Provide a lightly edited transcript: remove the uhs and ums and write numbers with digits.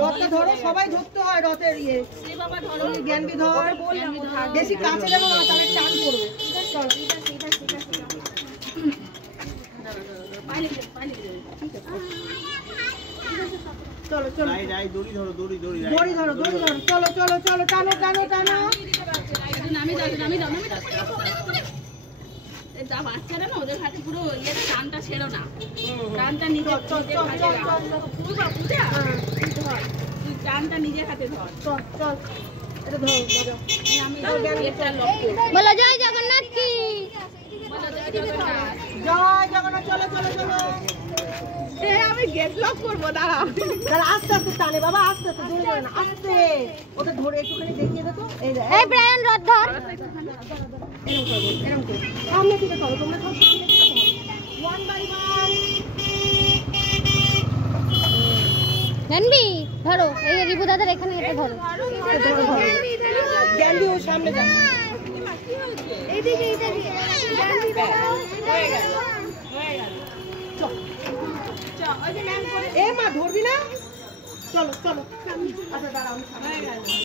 রথটা ধরো, সবাই ধরতে হয় রথের ইয়ে। জ্ঞানবি ধর, বেশি কাছে যাবো না, তাহলে টান পড়বে। চলো চলো দড়ি ধরো, দড়ি ধরো, চলো চলো চলো, টানো টানো টানো। বাচ্চারা না ওদের হাতে পুরো ইয়েটা টানটা ছেড়ো না, টানটা নিজে টানটা নিজের হাতে ধর। চল চল, এটা ধরো। বলো জয় জগন্নাথ কি জয় জগন্নাথ। চলো চলো চলো, আমি গেট লক করবো, দাঁড়া দাঁড়া, আস্তে আস্তে টানে বাবা, আস্তে আস্তে, দূরে যাবে না, আস্তে। ওটা ধরে একটুখানি দেখিয়ে দে তো। এই দেখ, এই ব্রায়ান রথ ধর। এরকম করবো, এরকম করবো, সামনে থেকে ধরো, তোমরা সব সামনে থেকে ধরো, 1 by 1। জানবি ধরো, এই রিপু দাদার এখানে এটা ধরো। ধরো ধরো, জ্ঞানবি ও সামনে যা। এইদিকে এইদিকে এ মা ধরবি না, চলো চলো। আচ্ছা দাঁড়াও, আমি সামনে